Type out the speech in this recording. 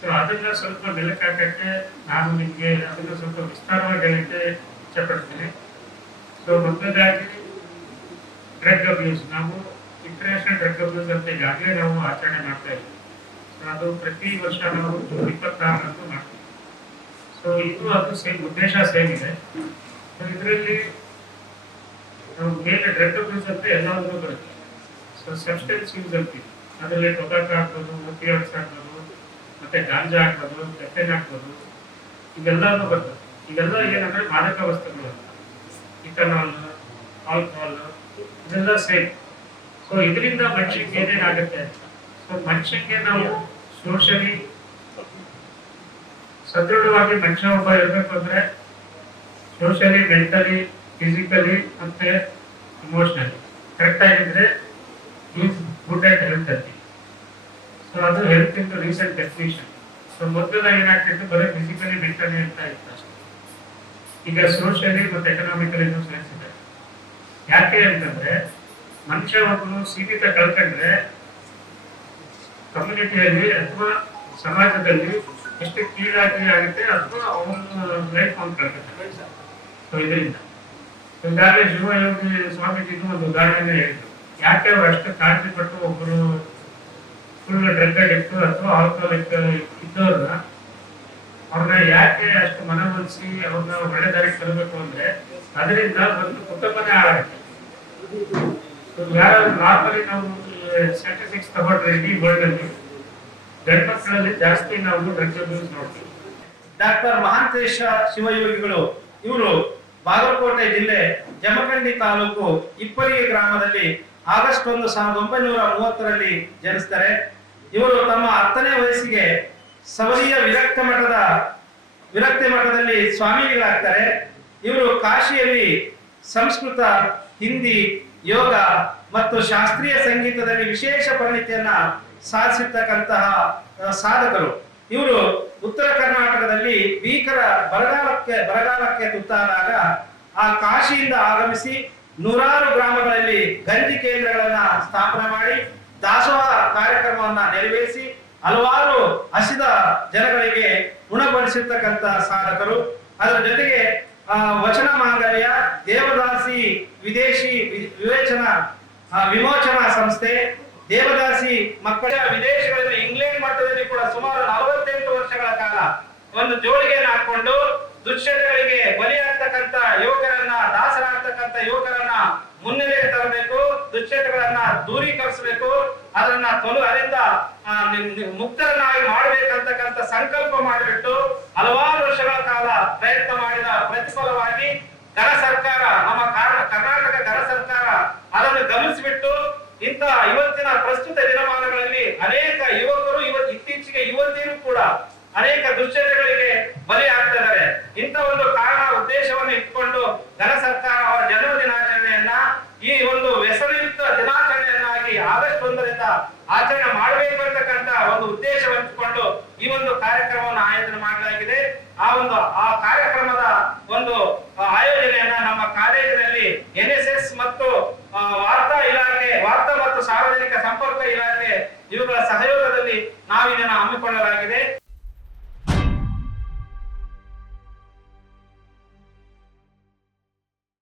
So ಅದನ್ನ ಸ್ವಲ್ಪ ಮೆಲುಕಾಕಕ್ಕೆ ನಾನು ನಿಮಗೆ ಅದನ್ನ ಸ್ವಲ್ಪ ವಿಸ್ತಾರವಾಗಿ ಹೇಳಕ್ಕೆ ಇಷ್ಟಪಡ್ತೀನಿ. ಸೊ ಮೊದಲನೇದಾಗಿ ಡ್ರಗ್ ಅಬ್ಯೂಸ್ ನಾವು ಇಂಟರ್ನ್ಯಾಷನಲ್ ಡ್ರಗ್ ಅಬ್ಯೂಸ್ ಅಂತ ಈಗಾಗಲೇ ನಾವು ಆಚರಣೆ ಮಾಡ್ತಾ ಇದ್ದೀವಿ. ಸೊ ಅದು ಪ್ರತಿ ವರ್ಷ ನಾವು ಜೂನ್ ಇಪ್ಪತ್ತಾರರಂದು ಮಾಡ್ತೀವಿ. ಸೊ ಇದು ಅದು ಸೇಮ್ ಉದ್ದೇಶ ಸೇಮ್ ಇದೆ. ಸೊ ಇದರಲ್ಲಿ ನಾವು ಮೇಲೆ ಡ್ರಗ್ ಅಬ್ಯೂಸ್ ಅಂತ ಎಲ್ಲಾದ್ರೂ ಬರುತ್ತೆ. ಸೊ ಸಬ್ಸ್ಟೆನ್ಸ್ ಯೂಸ್ ಅಂತೀವಿ. ಅದರಲ್ಲಿ ಟೊಬ್ಯಾಕೋ ಆಗ್ಬೋದು ಒಪಿಯಾಯ್ಡ್ಸ್ ಆಗ್ಬೋದು ಮತ್ತೆ ಗಾಂಜಾ ಹಾಕೋದು ಕೆಫೆನ್ ಹಾಕೋದು ಇವೆಲ್ಲಾನು ಬರ್ತದೆ. ಇವೆಲ್ಲ ಏನಂದ್ರೆ ಮಾದಕ ವಸ್ತುಗಳು. ಇಥನಾಲ್, ಆಲ್ಕೋಹಾಲ್, ಇದೆಲ್ಲ ಸೇಮ್. ಸೊ ಇದರಿಂದ ಮನುಷ್ಯಕ್ಕೆ ಏನೇನಾಗುತ್ತೆ ಸೊ ಮನುಷ್ಯಕ್ಕೆ ನಾವು ಸೋಷಲಿ ಸದೃಢವಾಗಿ ಮನುಷ್ಯ ಒಬ್ಬ ಇರಬೇಕು ಅಂದ್ರೆ ಸೋಷಲಿ ಮೆಂಟಲಿ ಫಿಸಿಕಲಿ ಮತ್ತೆ ಇಮೋಷನಲಿ ಕರೆಕ್ಟ್ ಆಗಿದ್ರೆ ಗುಡ್ ಅಂಡ್ ಹೆಲ್ತ್ ಅಂತೀವಿ ಸೊ ಅದು health to recent definition so ಮೊದಲೆಲ್ಲ ಏನಾಗ್ತಿತ್ತು? ಬರೀ ಫಿಸಿಕಲಿ ಮೆಂಟಲಿ ಅಂತ ಇತ್ತು ಈಗ ಸೋಷಿಯಲಿ ಮತ್ತು ಎಕನಾಮಿಕಲಿ ಇನ್ನೂ ಸೈನ್ಸ್ ಇದೆ ಯಾಕೆ ಅಂತಂದ್ರೆ ಮನುಷ್ಯ ಒಬ್ಬನು ಸೀಮಿತ ಕಳ್ಕೊಂಡ್ರೆ ಕಮ್ಯುನಿಟಿಯಲ್ಲಿ ಅಥವಾ ಸಮಾಜದಲ್ಲಿ ಎಷ್ಟು ಕೀಳಾಗಿ ಆಗುತ್ತೆ ಅಥವಾ ಅವನ ಲೈಫ್ ಅವ್ನು ಕಳ್ಕೊತಾನೆ ಸೊ ಇದರಿಂದ. ಈಗಾಗಲೇ ಶಿವಯೋಗಿ ಸ್ವಾಮೀಜಿಗೂ ಒಂದು ಉದಾಹರಣೆ ಹೇಳಿದ್ರು. ಯಾಕೆ ಅವ್ರು ಅಷ್ಟು ಕಾಳಜಿ ಪಟ್ಟು ಒಬ್ಬರು ಅಡಿಕ್ಟ್ ಅಥವಾ ಆಲ್ಕೋಲಿಕ್ ಇದ್ದವ್ರನ್ನ ಅವ್ರನ್ನ ಯಾಕೆ ಅಷ್ಟು ಮನವೊಲಿಸಿ ಅವ್ರನ್ನ ಒಳ್ಳೆ ದಾರಿಗೆ ತರಬೇಕು ಅಂದ್ರೆ ಅದರಿಂದ ಒಂದು ಕುಟುಂಬನೇ ಹಾಳಾಗುತ್ತೆ. ಯಾರು ನಾರ್ಮಲಿ ನಾವು ಸ್ಟ್ಯಾಟಿಸ್ಟಿಕ್ಸ್ ತಗೊಂಡ್ರೆ ಇಡೀ ವರ್ಲ್ಡ್ ಅಲ್ಲಿ ಗಂಡು ಮಕ್ಕಳಲ್ಲಿ ಜಾಸ್ತಿ ನಾವು ಡ್ರಗ್ಸ್ ಅಬ್ಯೂಸ್ ನೋಡ್ತೀವಿ. ಡಾಕ್ಟರ್ ಮಹಾಂತೇಶ ಶಿವಯೋಗಿಗಳು, ಇವರು ಬಾಗಲಕೋಟೆ ಜಿಲ್ಲೆ ಜಮಖಂಡಿ ತಾಲೂಕು ಇಪ್ಪರಿಗೆ ಗ್ರಾಮದಲ್ಲಿ ಆಗಸ್ಟ್ ಒಂದು ಸಾವಿರದ ಒಂಬೈನೂರ ಮೂವತ್ತರಲ್ಲಿ ಜನಿಸ್ತಾರೆ. ಇವರು ತಮ್ಮ ಹತ್ತನೇ ವಯಸ್ಸಿಗೆ ಸವರಿಯ ವಿರಕ್ತ ಮಠದ, ವಿರಕ್ತಿ ಮಠದಲ್ಲಿ ಸ್ವಾಮಿಗಳಾಗ್ತಾರೆ ಇವರು ಕಾಶಿಯಲ್ಲಿ ಸಂಸ್ಕೃತ, ಹಿಂದಿ, ಯೋಗ ಮತ್ತು ಶಾಸ್ತ್ರೀಯ ಸಂಗೀತದಲ್ಲಿ ವಿಶೇಷ ಪರಿಣಿತಿಯನ್ನ ಸಾಧಿಸಿರ್ತಕ್ಕಂತಹ ಸಾಧಕರು. ಇವರು ಉತ್ತರ ಕರ್ನಾಟಕದಲ್ಲಿ ಭೀಕರ ಬರಗಾಲಕ್ಕೆ ಬರಗಾಲಕ್ಕೆ ತುತ್ತಾದಾಗ ಆ ಕಾಶಿಯಿಂದ ಆಗಮಿಸಿ ನೂರಾರು ಗ್ರಾಮಗಳಲ್ಲಿ ಗಂಜಿ ಕೇಂದ್ರಗಳನ್ನ ಸ್ಥಾಪನೆ ಮಾಡಿ ದಾಸೋಹ ಕಾರ್ಯಕ್ರಮವನ್ನ ನೆರವೇರಿಸಿ ಹಲವಾರು ಹಸಿದ ಜನಗಳಿಗೆ ಉಣಬಡಿಸಿರ್ತಕ್ಕಂಥ ಸಾಧಕರು. ಅದರ ಜೊತೆಗೆ ವಚನ ಮಾಂಗಲ್ಯ, ದೇವದಾಸಿ ವಿದೇಶಿ ವಿವೇಚನಾ ವಿಮೋಚನಾ ಸಂಸ್ಥೆ, ದೇವದಾಸಿ ಮಕ್ಕಳ ವಿದೇಶಗಳಲ್ಲಿ ಇಂಗ್ಲೆಂಡ್ ಮಟ್ಟದಲ್ಲಿ ಕೂಡ ಸುಮಾರು ನಲವತ್ತೆಂಟು ವರ್ಷಗಳ ಕಾಲ ಒಂದು ಜೋಳಿಗೆಯನ್ನು ಹಾಕೊಂಡು ದುಶ್ಚಟಗಳಿಗೆ ಬಲಿಯಾಗ್ತಕ್ಕಂತ ಯುವಕರನ್ನ ದಾಸರಾಗ್ತಕ್ಕಂತ ಯುವಕರನ್ನ ಮುನ್ನೆಲೆಗೆ ತರಬೇಕು ದುಶ್ಚಟಗಳನ್ನ ದೂರೀಕರಿಸಬೇಕು, ಅದನ್ನ ತೊಲು ಅದರಿಂದ ಮುಕ್ತರನ್ನಾಗಿ ಮಾಡಬೇಕಂತಕ್ಕಂಥ ಸಂಕಲ್ಪ ಮಾಡಿಬಿಟ್ಟು ಹಲವಾರು ವರ್ಷಗಳ ಕಾಲ ಪ್ರಯತ್ನ ಮಾಡಿದ ಪ್ರತಿಫಲವಾಗಿ ಗಣ ಸರ್ಕಾರ, ನಮ್ಮ ಕರ್ನಾಟಕ ಗಣ ಸರ್ಕಾರ ಅದನ್ನು ಗಮನಿಸಿಬಿಟ್ಟು ಇಂಥ ಇವತ್ತಿನ ಪ್ರಸ್ತುತ ದಿನಮಾನಗಳಲ್ಲಿ ಅನೇಕ ಯುವಕರು ಇವತ್ತು ಇತ್ತೀಚೆಗೆ ಯುವತಿಯರು ಕೂಡ ಅನೇಕ ದುಶ್ಚಟಗಳಿಗೆ ಬಲಿ ಆಗ್ತಿದ್ದಾರೆ ಇಂಥ ಒಂದು ಕಾರಣ ಉದ್ದೇಶವನ್ನು ಇಟ್ಕೊಂಡು ಘನ ಸರ್ಕಾರ ಅವರ ಜನ್ಮ ಆಚರಣೆ ಮಾಡಬೇಕು ಅಂತಕ್ಕಂತ ಒಂದು ಉದ್ದೇಶವನ್ನು ಈ ಒಂದು ಕಾರ್ಯಕ್ರಮವನ್ನು ಆಯೋಜನೆ ಮಾಡಲಾಗಿದೆ. ಆ ಒಂದು, ಆ ಕಾರ್ಯಕ್ರಮದ ಒಂದು ಆಯೋಜನೆಯನ್ನ ನಮ್ಮ ಕಾಲೇಜಿನಲ್ಲಿ ಎನ್ ಎಸ್ ಎಸ್ ಮತ್ತು ವಾರ್ತಾ ಇಲಾಖೆ, ವಾರ್ತಾ ಮತ್ತು ಸಾರ್ವಜನಿಕ ಸಂಪರ್ಕ ಇಲಾಖೆ ಇವುಗಳ ಸಹಯೋಗದಲ್ಲಿ ನಾವು ಇದನ್ನು ಹಮ್ಮಿಕೊಳ್ಳಲಾಗಿದೆ.